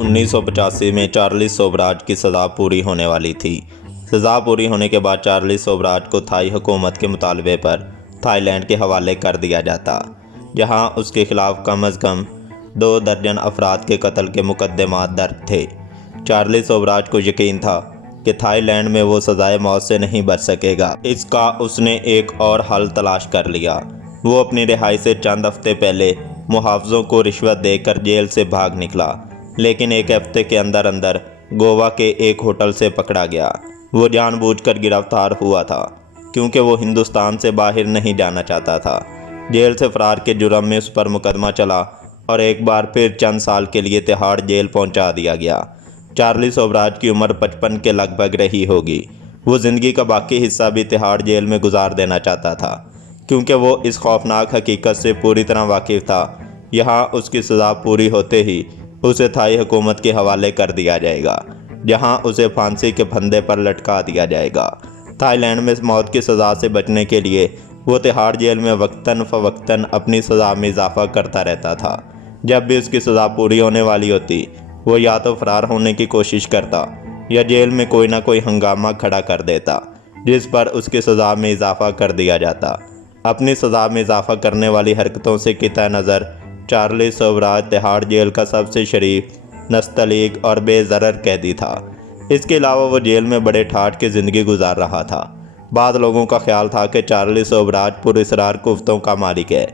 1985 में चार्ल्स सोबराज की सज़ा पूरी होने वाली थी। सज़ा पूरी होने के बाद चार्ल्स सोबराज को थाई हुकूमत के मुतालबे पर थाईलैंड के हवाले कर दिया जाता, जहां उसके खिलाफ कम अज़ कम 2 दर्जन अफराद के कत्ल के मुकदमात दर्ज थे। चार्ल्स सोबराज को यकीन था कि थाईलैंड में वो सज़ाए मौत से नहीं बच सकेगा। इसका उसने एक और हल तलाश कर लिया। वो अपनी रिहाई से चंद हफ्ते पहले मुहाफ़िज़ों को रिश्वत देकर जेल से भाग निकला, लेकिन एक हफ्ते के अंदर अंदर गोवा के एक होटल से पकड़ा गया। वो जानबूझकर गिरफ्तार हुआ था क्योंकि वो हिंदुस्तान से बाहर नहीं जाना चाहता था। जेल से फ़रार के जुर्म में उस पर मुकदमा चला और एक बार फिर चंद साल के लिए तिहाड़ जेल पहुंचा दिया गया। चार्ल्स सोबराज की उम्र 55 के लगभग रही होगी। वो ज़िंदगी का बाकी हिस्सा भी तिहाड़ जेल में गुजार देना चाहता था, क्योंकि वो इस खौफनाक हकीकत से पूरी तरह वाकिफ़ था। यहाँ उसकी सज़ा पूरी होते ही उसे थाई हुकूमत के हवाले कर दिया जाएगा, जहाँ उसे फांसी के फंदे पर लटका दिया जाएगा। थाईलैंड में मौत की सज़ा से बचने के लिए वो तिहाड़ जेल में वक्तन फ़वक्तन अपनी सज़ा में इजाफ़ा करता रहता था। जब भी उसकी सज़ा पूरी होने वाली होती, वो या तो फ़रार होने की कोशिश करता या जेल में कोई ना कोई हंगामा खड़ा कर देता, जिस पर उसकी सज़ा में इजाफ़ा कर दिया जाता। अपनी सज़ा में इजाफ़ा करने वाली हरकतों से क़िता नज़र चार्ल्स सोबराज तिहाड़ जेल का सबसे शरीफ, नस्तलीक और बेज़रर कैदी था। इसके अलावा वो जेल में बड़े ठाठ की ज़िंदगी गुजार रहा था। बाद लोगों का ख्याल था कि चार्ल्स सोबराज पुरअसरार कुफ्तों का मालिक है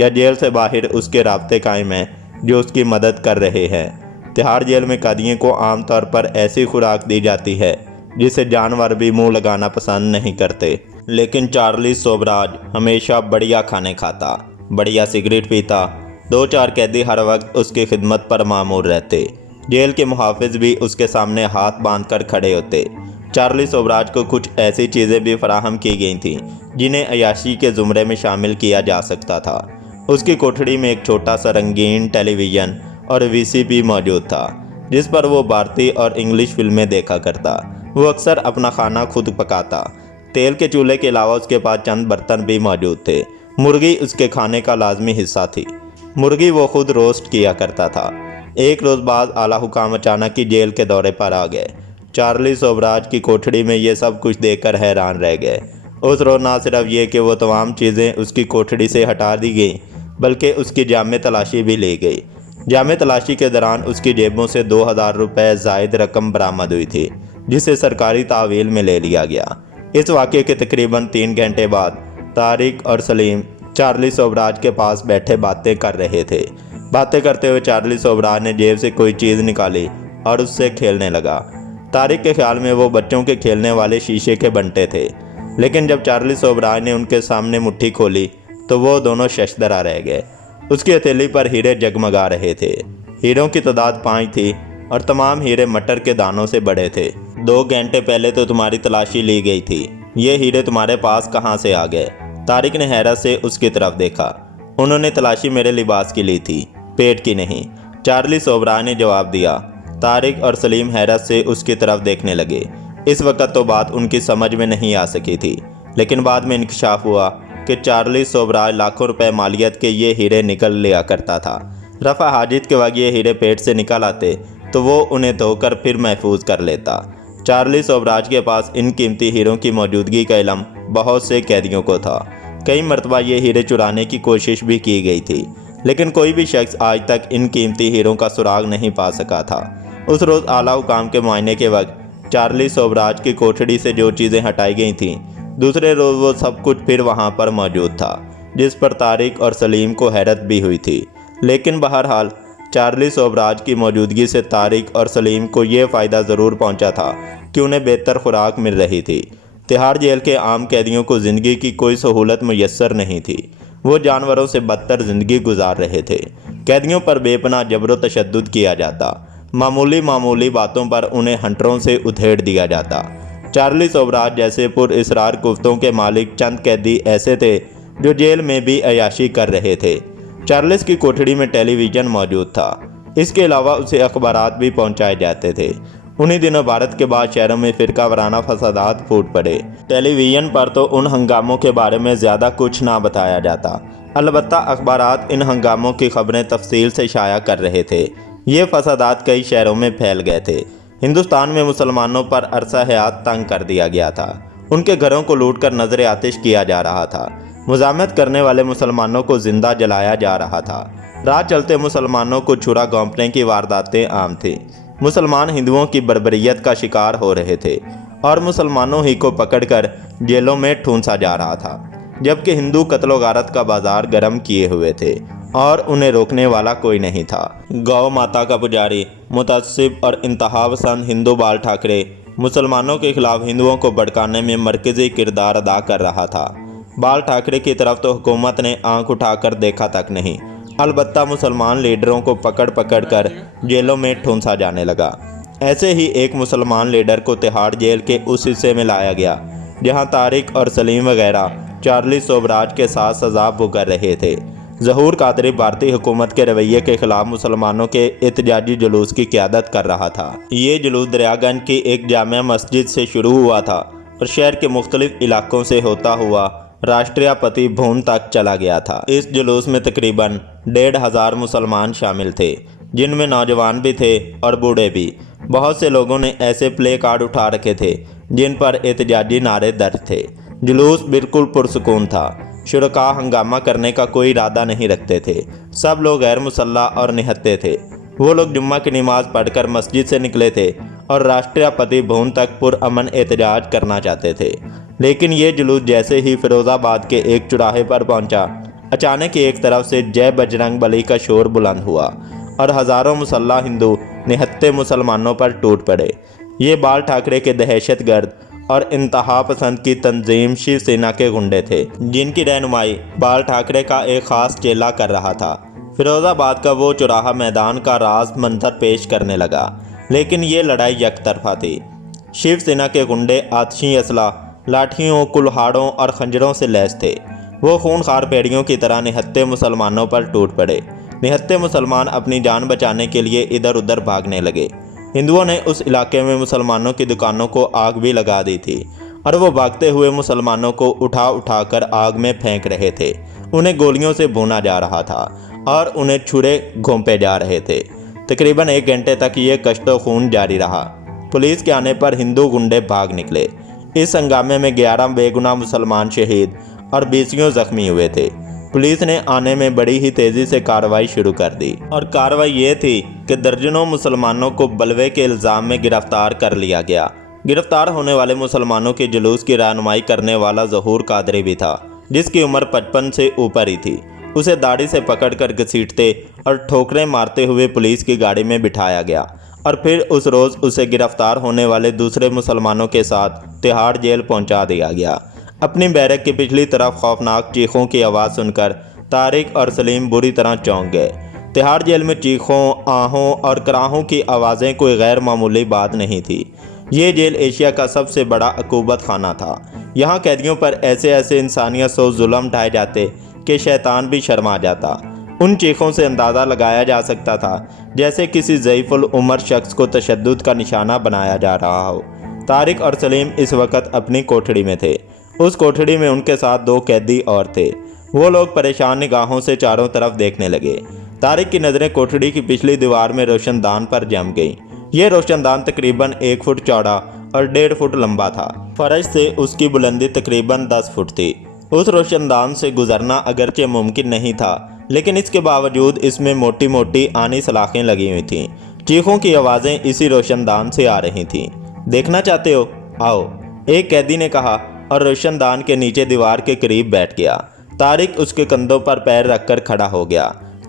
या जेल से बाहर उसके राब्ते कायम हैं जो उसकी मदद कर रहे हैं। तिहाड़ जेल में कैदियों को आमतौर पर ऐसी खुराक दी जाती है जिसे जानवर भी मुंह लगाना पसंद नहीं करते, लेकिन चार्ल्स सोबराज हमेशा बढ़िया खाने खाता, बढ़िया सिगरेट पीता। 2-4 कैदी हर वक्त उसकी खिदमत पर मामूर रहते। जेल के मुहाफ़िज़ भी उसके सामने हाथ बांधकर खड़े होते। चार्ल्स सोबराज को कुछ ऐसी चीज़ें भी फराहम की गई थीं जिन्हें अयाशी के ज़ुमरे में शामिल किया जा सकता था। उसकी कोठड़ी में एक छोटा सा रंगीन टेलीविज़न और वीसीपी मौजूद था, जिस पर वो भारतीय और इंग्लिश फिल्में देखा करता। वो अक्सर अपना खाना खुद पकाता। तेल के चूल्हे के अलावा उसके पास चंद बर्तन भी मौजूद थे। मुर्गी उसके खाने का लाजमी हिस्सा थी। मुर्गी वो खुद रोस्ट किया करता था। एक रोज़ बाद आला हुकाम अचानक ही जेल के दौरे पर आ गए। चार्ल्स सोबराज की कोठड़ी में ये सब कुछ देखकर हैरान रह गए। उस रोज़ ना सिर्फ ये कि वो तमाम चीज़ें उसकी कोठड़ी से हटा दी गईं, बल्कि उसकी जामे तलाशी भी ली गई। जामे तलाशी के दौरान उसकी जेबों से 2000 रुपये ज़ायद रकम बरामद हुई थी, जिसे सरकारी तावील में ले लिया गया। इस वाक़े के तकरीबन 3 घंटे बाद तारिक और सलीम चार्ल्स सोबराज के पास बैठे बातें कर रहे थे। बातें करते हुए चार्ल्स सोबराज ने जेब से कोई चीज़ निकाली और उससे खेलने लगा। तारिक के ख्याल में वो बच्चों के खेलने वाले शीशे के बंटे थे, लेकिन जब चार्ल्स सोबराज ने उनके सामने मुट्ठी खोली तो वो दोनों शशदरा रह गए। उसकी हथेली पर हीरे जगमगा रहे थे। हीरों की तादाद 5 थी और तमाम हीरे मटर के दानों से बड़े थे। 2 घंटे पहले तो तुम्हारी तलाशी ली गई थी, ये हीरे तुम्हारे पास कहाँ से आ गए? तारिक ने हैरत से उसकी तरफ देखा। उन्होंने तलाशी मेरे लिबास की ली थी, पेट की नहीं, चार्ल्स सोबराज ने जवाब दिया। तारिक और सलीम हैरत से उसकी तरफ देखने लगे। इस वक्त तो बात उनकी समझ में नहीं आ सकी थी, लेकिन बाद में इंकशाफ हुआ कि चार्ल्स सोबराज लाखों रुपए मालियत के ये हीरे निकल लिया करता था। रफ़ा हाजित के वक्त ये हीरे पेट से निकल आते तो वो उन्हें धोकर फिर महफूज कर लेता। चार्ल्स सोबराज के पास इन कीमती हीरों की मौजूदगी का इल्म बहुत से कैदियों को था। कई मरतबा ये हीरे चुराने की कोशिश भी की गई थी, लेकिन कोई भी शख्स आज तक इन कीमती हीरों का सुराग नहीं पा सका था। उस रोज़ आला हुकाम के मुआयने के वक्त चार्ल्स सोबराज की कोठड़ी से जो चीज़ें हटाई गई थीं, दूसरे रोज़ वो सब कुछ फिर वहाँ पर मौजूद था, जिस पर तारिक और सलीम को हैरत भी हुई थी। लेकिन बहरहाल चार्ल्स सोबराज की मौजूदगी से तारिक और सलीम को ये फ़ायदा ज़रूर पहुँचा था कि उन्हें बेहतर खुराक मिल रही थी। तिहाड़ जेल के आम कैदियों को ज़िंदगी की कोई सहूलत मुयस्सर नहीं थी। वो जानवरों से बदतर ज़िंदगी गुजार रहे थे। कैदियों पर बेपनाह जबर तशद्दुद किया जाता। मामूली बातों पर उन्हें हंटरों से उधेड़ दिया जाता। चार्ल्स सोबराज जैसे पुरअसरार कुफ्तों के मालिक चंद कैदी ऐसे थे जो जेल में भी अयाशी कर रहे थे। चार्ल्स की कोठड़ी में टेलीविज़न मौजूद था। इसके अलावा उसे अखबारात भी पहुंचाए जाते थे। उन्हीं दिनों भारत के बाद शहरों में फ़िरका वाराना फसादात फूट पड़े। टेलीविज़न पर तो उन हंगामों के बारे में ज़्यादा कुछ ना बताया जाता, अलबत्ता अखबारात इन हंगामों की खबरें तफसील से शाया कर रहे थे। ये फसादात कई शहरों में फैल गए थे। हिंदुस्तान में मुसलमानों पर अरसा हयात तंग कर दिया गया था। उनके घरों को लूटकर नजर आतिश किया जा रहा था। मुजामत करने वाले मुसलमानों को जिंदा जलाया जा रहा था। राह चलते मुसलमानों को छुरा घोंपने की वारदातें आम थीं। मुसलमान हिंदुओं की बर्बरियत का शिकार हो रहे थे और मुसलमानों ही को पकड़कर जेलों में ठूंसा जा रहा था, जबकि हिंदू कत्लो गारत का बाजार गर्म किए हुए थे और उन्हें रोकने वाला कोई नहीं था। गौ माता का पुजारी, मुतअस्सिब और इंतहा पसंद हिंदू बाल ठाकरे मुसलमानों के खिलाफ हिंदुओं को भड़काने में मरकजी किरदार अदा कर रहा था। बाल ठाकरे की तरफ तो हुकूमत ने आंख उठाकर देखा तक नहीं, अलबत्ता मुसलमान लीडरों को पकड़ पकड़ कर जेलों में ठूंसा जाने लगा। ऐसे ही एक मुसलमान लीडर को तिहाड़ जेल के उस हिस्से में लाया गया जहां तारिक और सलीम वगैरह चार्ली सोबराज के साथ सजा भुगत रहे थे। ज़हूर कादरी भारतीय हुकूमत के रवैये के खिलाफ मुसलमानों के एहतजाजी जुलूस की क़यादत कर रहा था। ये जुलूस दरियागंज की एक जामिया मस्जिद से शुरू हुआ था और शहर के मुख्तलिफ इलाकों से होता हुआ राष्ट्रपति भवन तक चला गया था। इस जुलूस में तकरीबन 1,500 मुसलमान शामिल थे, जिनमें नौजवान भी थे और बूढ़े भी। बहुत से लोगों ने ऐसे प्ले कार्ड उठा रखे थे जिन पर एहतजाजी नारे दर्ज थे। जुलूस बिल्कुल पुरसुकून था। शुरका हंगामा करने का कोई इरादा नहीं रखते थे। सब लोग गैर मुसल्ला और निहत्ते थे। वो लोग जुम्मा की नमाज पढ़कर मस्जिद से निकले थे और राष्ट्रपति भवन तक पुरअमन एहतजाज करना चाहते थे। लेकिन ये जुलूस जैसे ही फिरोज़ाबाद के एक चौराहे पर पहुंचा, अचानक एक तरफ से जय बजरंग बली का शोर बुलंद हुआ और हज़ारों मुसल्ला हिंदू निहत्ते मुसलमानों पर टूट पड़े। ये बाल ठाकरे के दहशतगर्द और इंतहा पसंद की तंजीम शिव सेना के गुंडे थे, जिनकी रहनुमाई बाल ठाकरे का एक ख़ास चेला कर रहा था। फिरोज़ाबाद का वो चौराहा मैदान का राज मंजर पेश करने लगा, लेकिन ये लड़ाई यकतरफा थी। शिव सेना के गुंडे आतिशी असला, लाठियों, कुल्हाड़ों और खंजरों से लैस थे। वो खूनखार पेड़ियों की तरह निहत्ते मुसलमानों पर टूट पड़े। निहत्ते मुसलमान अपनी जान बचाने के लिए इधर उधर भागने लगे। हिंदुओं ने उस इलाके में मुसलमानों की दुकानों को आग भी लगा दी थी और वो भागते हुए मुसलमानों को उठा उठाकर आग में फेंक रहे थे। उन्हें गोलियों से भूना जा रहा था और उन्हें छुरे घोंपे जा रहे थे। तकरीबन 1 घंटे तक ये कश्तो खून जारी रहा। पुलिस के आने पर हिंदू गुंडे भाग निकले। इस हंगामे में 11 बेगुनाह मुसलमान शहीद और 20 जख्मी हुए थे। पुलिस ने आने में बड़ी ही तेज़ी से कार्रवाई शुरू कर दी और कार्रवाई ये थी कि दर्जनों मुसलमानों को बलवे के इल्ज़ाम में गिरफ्तार कर लिया गया। गिरफ्तार होने वाले मुसलमानों के जुलूस की रहनुमाई करने वाला ज़हूर कादरी भी था, जिसकी उम्र 55 से ऊपर ही थी। उसे दाढ़ी से पकड़कर घसीटते और ठोकरें मारते हुए पुलिस की गाड़ी में बिठाया गया और फिर उस रोज़ उसे गिरफ्तार होने वाले दूसरे मुसलमानों के साथ तिहाड़ जेल पहुंचा दिया गया। अपनी बैरक की पिछली तरफ खौफनाक चीखों की आवाज़ सुनकर तारिक और सलीम बुरी तरह चौंक गए। तिहाड़ जेल में चीखों, आहों और कराहों की आवाज़ें कोई गैर मामूली बात नहीं थी। ये जेल एशिया का सबसे बड़ा अकूबत खाना था। यहाँ कैदियों पर ऐसे ऐसे इंसानियत सो जुल्म ढाए जाते कि शैतान भी शर्मा जाता। उन चीखों से अंदाज़ा लगाया जा सकता था जैसे किसी ज़ईफ़ुल उमर शख्स को तशद्दुद का निशाना बनाया जा रहा हो। तारिक और सलीम इस वक्त अपनी कोठड़ी में थे। उस कोठड़ी में उनके साथ 2 कैदी और थे। वो लोग परेशान निगाहों से चारों तरफ देखने लगे। तारिक की नज़रें कोठड़ी की पिछली दीवार में रोशनदान पर जम गईं। ये रोशनदान तकरीबन 1 फुट चौड़ा और 1.5 फुट लंबा था। फर्श से उसकी बुलंदी तकरीबन 10 फुट थी। उस रोशनदान से गुजरना अगरचे मुमकिन नहीं था, लेकिन इसके बावजूद इसमें मोटी मोटी आनी सलाखें लगी हुई थीं। चीखों की आवाज़ें इसी रोशनदान से आ रही थीं। देखना चाहते हो? आओ, एक कैदी ने कहा और रोशनदान के नीचे दीवार के करीब बैठ गया। तारिक उसके कंधों पर पैर रखकर खड़ा हो गया।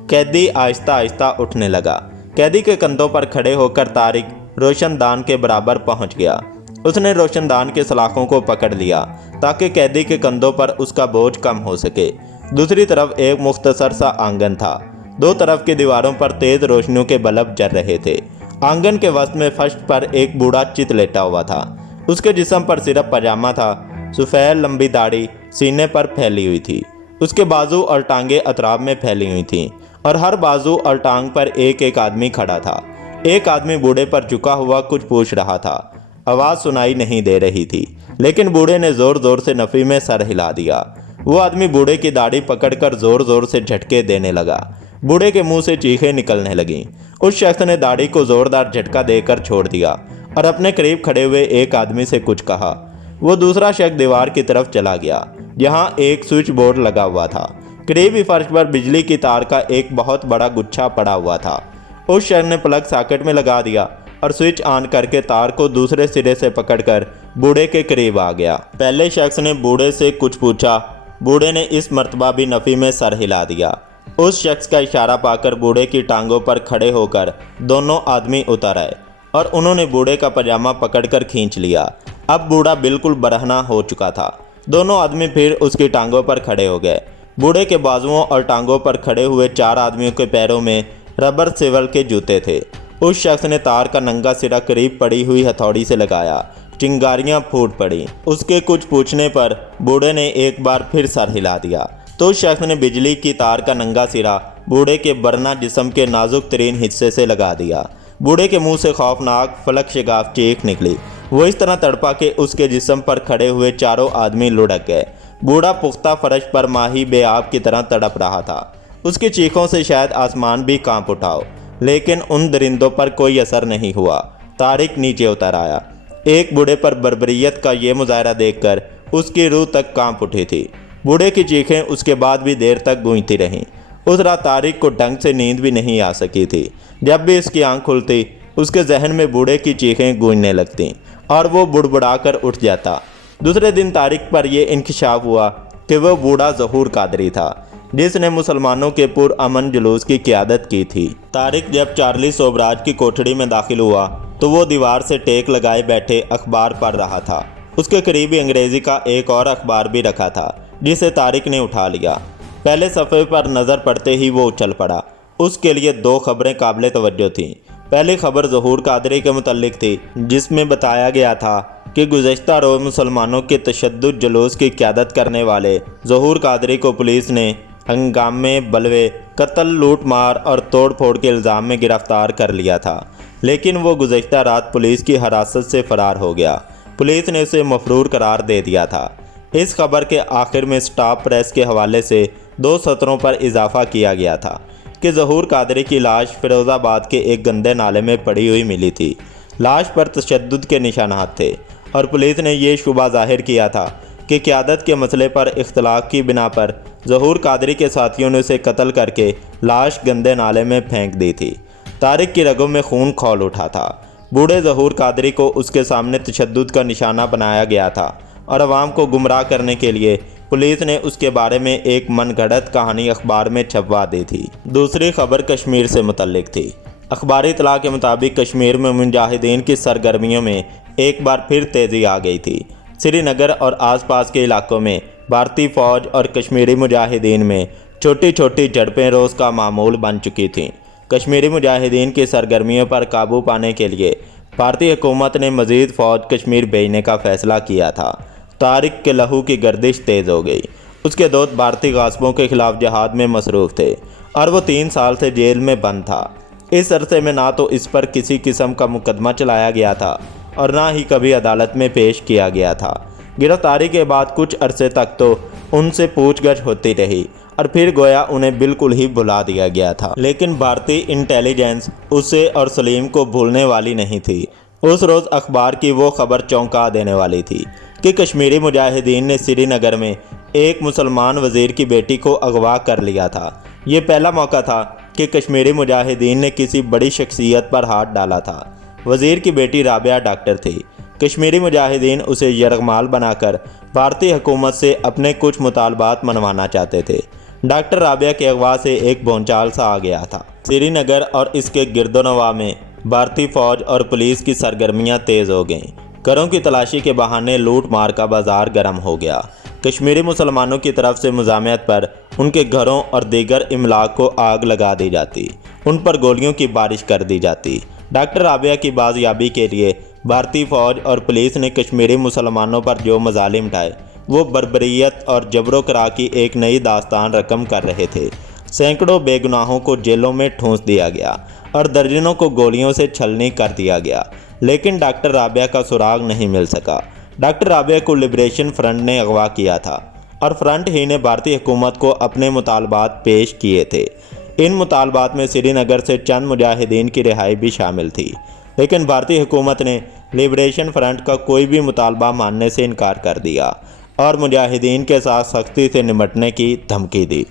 कैदी आहिस्ता आहिस्ता उठने लगा। कैदी के कंधों पर खड़े होकर तारिक रोशनदान के बराबर पहुंच गया। उसने रोशनदान के सलाखों को पकड़ लिया ताकि कैदी के कंधों पर उसका बोझ कम हो सके। दूसरी तरफ एक मुख्तसर सा आंगन था। 2 तरफ की दीवारों पर तेज़ रोशनियों के बल्ब जल रहे थे। आंगन के वस्त में फर्श पर एक बूढ़ा चित लेटा हुआ था। उसके जिस्म पर सिर्फ पजामा था। सफ़ेद लंबी दाढ़ी सीने पर फैली हुई थी। उसके बाजू और टांगें अतराफ में फैली हुई थीं और हर बाजू और टांग पर एक एक आदमी खड़ा था। एक आदमी बूढ़े पर झुका हुआ कुछ पूछ रहा था। आवाज़ सुनाई नहीं दे रही थी, लेकिन बूढ़े ने ज़ोर ज़ोर से नफ़ी में सर हिला दिया। वो आदमी बूढ़े की दाढ़ी पकड़कर ज़ोर ज़ोर से झटके देने लगा। बूढ़े के मुंह से चीखें निकलने लगीं। उस शख्स ने दाढ़ी को जोरदार झटका देकर छोड़ दिया और अपने करीब खड़े हुए एक आदमी से कुछ कहा। वो दूसरा शख्स दीवार की तरफ चला गया जहां एक स्विच बोर्ड लगा हुआ था। करीब ही फर्श पर बिजली की तार का एक बहुत बड़ा गुच्छा पड़ा हुआ था। उस शख्स ने प्लग सॉकेट में लगा दिया और स्विच ऑन करके तार को दूसरे सिरे से पकड़कर बूढ़े के करीब आ गया। पहले शख्स ने बूढ़े से कुछ पूछा। बूढ़े ने इस मर्तबा भी नफ़ी में सर हिला दिया। उस शख्स का इशारा पाकर बूढ़े की टांगों पर खड़े होकर दोनों आदमी उतर आए और उन्होंने बूढ़े का पजामा पकड़कर खींच लिया। अब बूढ़ा बिल्कुल बरहना हो चुका था। दोनों आदमी फिर उसकी टांगों पर खड़े हो गए। बूढ़े के बाजुओं और टांगों पर खड़े हुए 4 आदमियों के पैरों में रबर सिवल के जूते थे। उस शख्स ने तार का नंगा सिरा करीब पड़ी हुई हथौड़ी से लगाया। चिंगारियां फूट पड़ी। उसके कुछ पूछने पर बूढ़े ने एक बार फिर सर हिला दिया तो उस शख्स ने बिजली की तार का नंगा सिरा बूढ़े के बरना जिस्म के नाजुक तरीन हिस्से से लगा दिया। बूढ़े के मुंह से खौफनाक फलक शगाफ चीख निकली। वो इस तरह तड़पा के उसके जिस्म पर खड़े हुए चारों आदमी लुढ़क गए। बूढ़ा पुख्ता फर्श पर माही बेआब की तरह तड़प रहा था। उसकी चीखों से शायद आसमान भी कांप उठा हो, लेकिन उन दरिंदों पर कोई असर नहीं हुआ। तारिक नीचे उतर आया। एक बूढ़े पर बर्बरियत का ये मुजाहरा देखकर उसकी रूह तक कांप उठी थी। बूढ़े की चीखें उसके बाद भी देर तक गूंजती रहीं। उस रात तारिक को ढंग से नींद भी नहीं आ सकी थी। जब भी उसकी आंख खुलती उसके जहन में बूढ़े की चीखें गूंजने लगतीं और वो बुड़बुड़ाकर उठ जाता। दूसरे दिन तारिक पर यह इंकशाफ हुआ कि वह बूढ़ा ज़हूर कादरी था जिसने मुसलमानों के पुरअमन जुलूस की क़ियादत की थी। तारिक जब चार्ली सोबराज की कोठड़ी में दाखिल हुआ तो वो दीवार से टेक लगाए बैठे अखबार पढ़ रहा था। उसके करीब ही अंग्रेज़ी का एक और अखबार भी रखा था जिसे तारिक ने उठा लिया। पहले सफ़े पर नज़र पड़ते ही वो उछल पड़ा। उसके लिए 2 खबरें काबिल तवज्जो थीं। पहली खबर ज़हूर कादरी के मुतल्लिक थी जिसमें बताया गया था कि गुज़श्ता रोज़ मुसलमानों के तशद्दुद जुलूस की क़यादत करने वाले ज़हूर कादरी को पुलिस ने हंगामे, बलवे, कत्ल, लूट मार और तोड़ फोड़ के इल्ज़ाम में गिरफ़्तार कर लिया था, लेकिन वो गुज़श्ता रात पुलिस की हिरासत से फ़रार हो गया। पुलिस ने उसे मफरूर करार दे दिया था। इस खबर के आखिर में स्टाफ प्रेस के हवाले से 2 सत्रों पर इजाफा किया गया था कि ज़हूर कादरी की लाश फ़िरोज़ाबाद के एक गंदे नाले में पड़ी हुई मिली थी। लाश पर तशद्दुद के निशानात थे और पुलिस ने यह शुबा ज़ाहिर किया था कि क़यादत के मसले पर इख्तलाफ की बिना पर ज़हूर कादरी के साथियों ने उसे कत्ल करके लाश गंदे नाले में फेंक दी थी। तारिक की रगों में खून खौल उठा था। बूढ़े ज़हूर कादरी को उसके सामने तशद्दुद का निशाना बनाया गया था और अवाम को गुमराह करने के लिए पुलिस ने उसके बारे में एक मनगढ़ंत कहानी अखबार में छपवा दी थी। दूसरी खबर कश्मीर से मुतल्लिक थी। अखबारी इतला के मुताबिक कश्मीर में मुजाहिदीन की सरगर्मियों में एक बार फिर तेज़ी आ गई थी। श्रीनगर और आसपास के इलाकों में भारतीय फ़ौज और कश्मीरी मुजाहिदीन में छोटी छोटी झड़पें रोज़ का मामूल बन चुकी थीं। कश्मीरी मुजाहिदीन की सरगर्मियों पर काबू पाने के लिए भारतीय हुकूमत ने मज़ीद फ़ौज कश्मीर भेजने का फ़ैसला किया था। तारिक के लहू की गर्दिश तेज़ हो गई। उसके दोस्त भारतीय गासिबों के ख़िलाफ़ जहाद में मसरूफ़ थे और वो 3 साल से जेल में बंद था। इस अरसे में ना तो इस पर किसी किस्म का मुकदमा चलाया गया था और ना ही कभी अदालत में पेश किया गया था। गिरफ्तारी के बाद कुछ अरसे तक तो उनसे पूछगछ होती रही और फिर गोया उन्हें बिल्कुल ही भुला दिया गया था। लेकिन भारतीय इंटेलिजेंस उसे और सलीम को भूलने वाली नहीं थी। उस रोज़ अखबार की वो खबर चौंका देने वाली थी कि कश्मीरी मुजाहिदीन ने श्रीनगर में एक मुसलमान वज़ीर की बेटी को अगवा कर लिया था। ये पहला मौका था कि कश्मीरी मुजाहिदीन ने किसी बड़ी शख्सियत पर हाथ डाला था। वज़ीर की बेटी राबिया डॉक्टर थी। कश्मीरी मुजाहिदीन उसे यरगमाल बनाकर भारतीय हुकूमत से अपने कुछ मुतालबात मनवाना चाहते थे। डॉक्टर राबिया के अगवा से एक भौचाल सा आ गया था। श्रीनगर और इसके गिरदोनवा में भारतीय फ़ौज और पुलिस की सरगर्मियां तेज़ हो गईं। घरों की तलाशी के बहाने लूट मार का बाजार गर्म हो गया। कश्मीरी मुसलमानों की तरफ से मुजामत पर उनके घरों और दीगर इमलाक को आग लगा दी जाती, उन पर गोलियों की बारिश कर दी जाती। डॉक्टर राबिया की बाजियाबी के लिए भारतीय फ़ौज और पुलिस ने कश्मीरी मुसलमानों पर जो मजालिम ढाए वो बर्बरियत और जबरो करा की एक नई दास्तान रकम कर रहे थे। सैकड़ों बेगुनाहों को जेलों में ठूंस दिया गया और दर्जनों को गोलियों से छलनी कर दिया गया, लेकिन डॉक्टर राबिया का सुराग नहीं मिल सका। डॉक्टर राबिया को लिबरेशन फ्रंट ने अगवा किया था और फ्रंट ही ने भारतीय हुकूमत को अपने मुतालबात पेश किए थे। ان مطالبات میں سری نگر سے چند مجاہدین کی رہائی بھی شامل تھی، لیکن بھارتی حکومت نے لبریشن فرنٹ کا کوئی بھی مطالبہ ماننے سے انکار کر دیا اور مجاہدین کے ساتھ سختی سے نمٹنے کی دھمکی دی۔